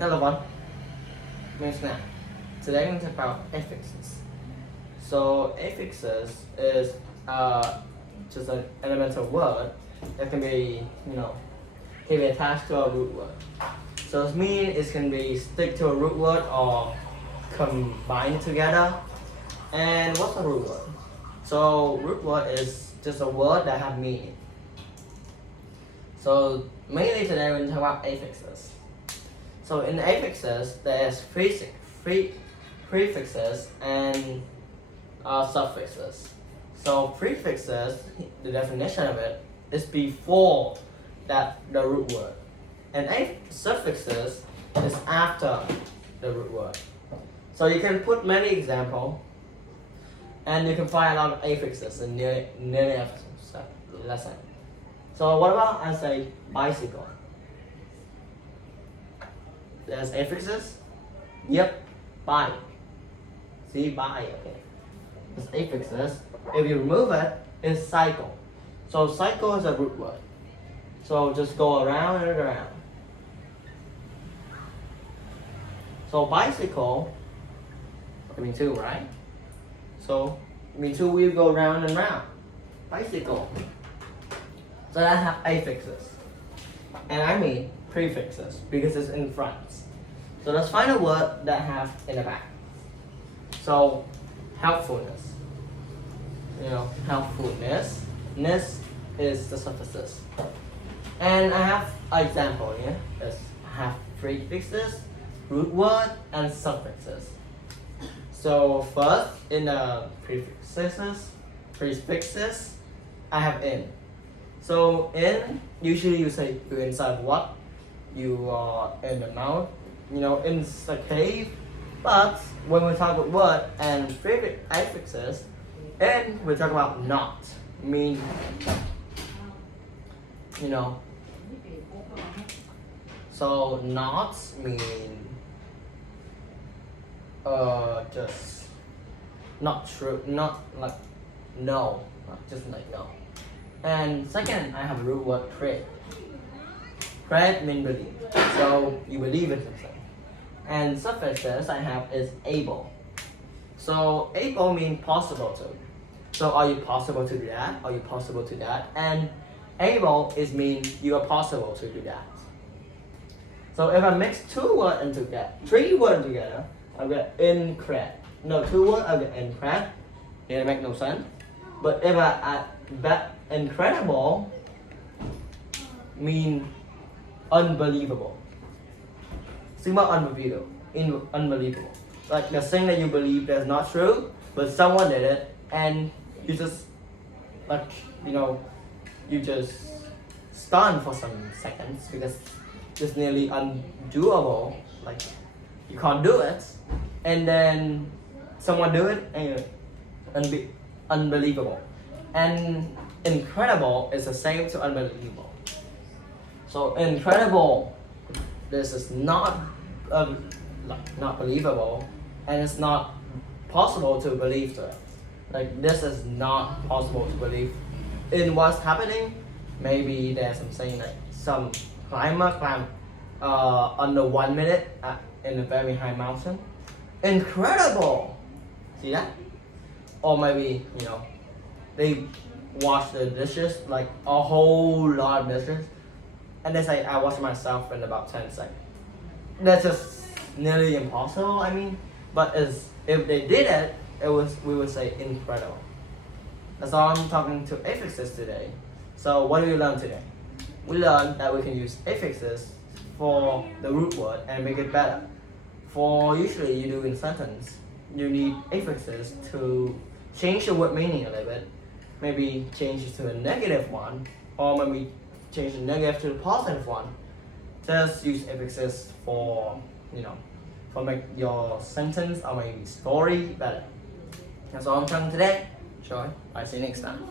Another one means now. Today we're going to talk about affixes. So affixes is just an elemental word that can be, can be attached to a root word. So it means it can be stick to a root word or combined together. And what's a root word? So root word is just a word that have meaning. So mainly today we're going to talk about affixes. So in affixes, there's prefixes and suffixes. So prefixes, the definition of it is before the root word, and suffixes is after the root word. So you can put many examples, and you can find a lot of affixes in nearly every lesson. So what about I say bicycle? There's affixes. Yep, bike. See, bike. Okay. It's affixes. If you remove it, it's cycle. So cycle is a root word. So just go around and around. So bicycle, I mean two, right? So I mean two wheels go round and round. Bicycle. So that have affixes. And I mean prefixes because it's in front. So let's find a word that have in the back. So helpfulness. Helpfulness. Ness is the suffixes. And I have an example here. I have prefixes, root word, and suffixes. So first in the prefixes, I have in. So in, usually you say you're inside what? You are in the mouth, in the cave. But when we talk about word and prefixes, and we talk about not, mean, so not mean just not true, not like no, just like no. And second, I have root word cred. Cred means believe. So you believe in something. And suffixes I have is able. So able means possible to. So are you possible to do that? Are you possible to that? And able is mean you are possible to do that. So if I mix two words into that, three words together, I'll get incred. No, two words, I'll get incred. It makes no sense. But if I add that incredible, mean unbelievable. Simple unbelievable. Unbelievable. Like the thing that you believe that's not true, but someone did it, and you just you just stunned for some seconds because it's nearly undoable. Like you can't do it, and then someone do it, and unbelievable. And incredible is the same to unbelievable. So incredible, this is not not believable, and it's not possible to believe to it. Like this is not possible to believe in what's happening. Maybe there's something like some climber climb under 1 minute in a very high mountain. Incredible! See that? Or maybe they wash the dishes, like a whole lot of dishes, and they say I wash myself in about 10 seconds. That's just nearly impossible. But if they did it, we would say incredible. That's all I'm talking to affixes today. So what do we learn today? We learned that we can use affixes for the root word and make it better. For usually you do in sentence, you need affixes to change the word meaning a little bit. Maybe change it to a negative one, or maybe change the negative to the positive one. Just use affixes for make your sentence or maybe story better. That's all I'm talking today. Sure. I'll see you next time.